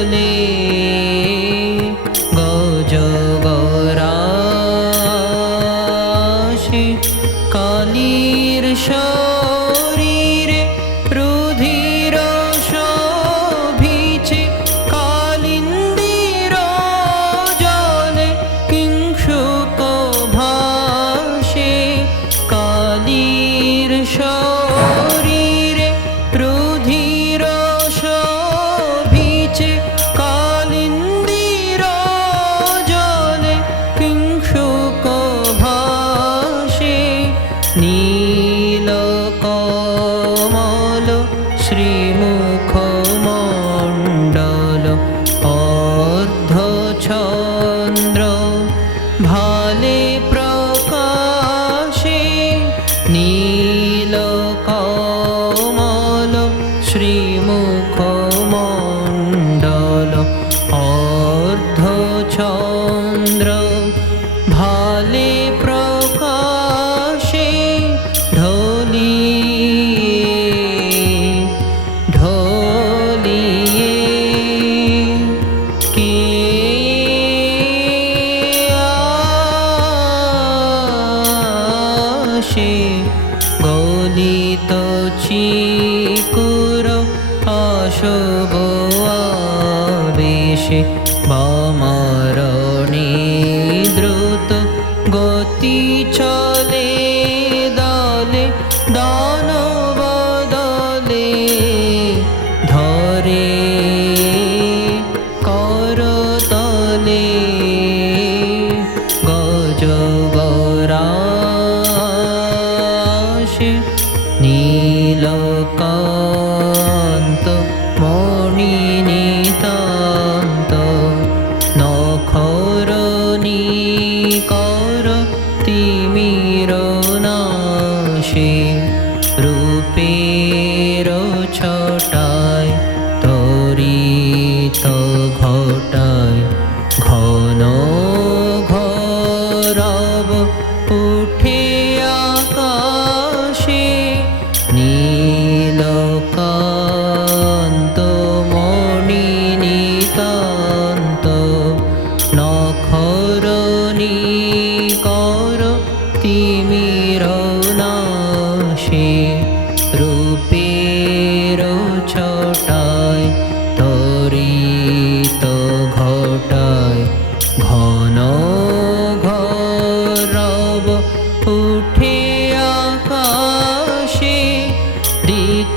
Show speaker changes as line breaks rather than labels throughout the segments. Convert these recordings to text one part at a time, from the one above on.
চলে গজ গরাশি কালির শরীরে রুধির শোভিছে কালিন্দির জলে কিংশুক ভাষে কালির শ ভা শুভ বেশে মরণে দ্রুত গতি ছ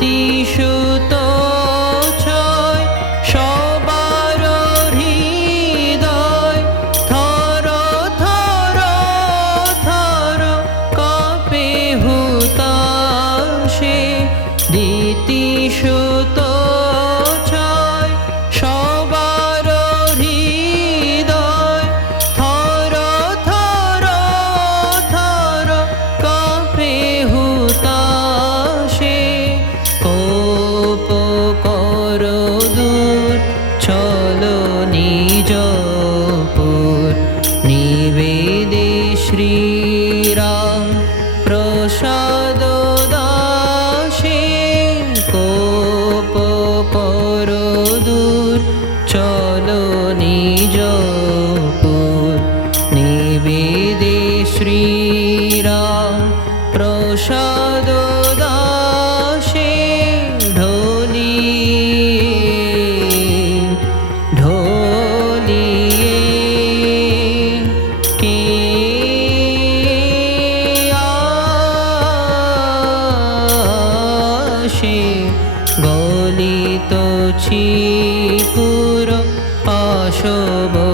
Die নিজ নিবেদে শ্রীরাম প্রসাদ দাসে কোপ পরদূর চলো নিজ আসে গলিত ছিপুর আসব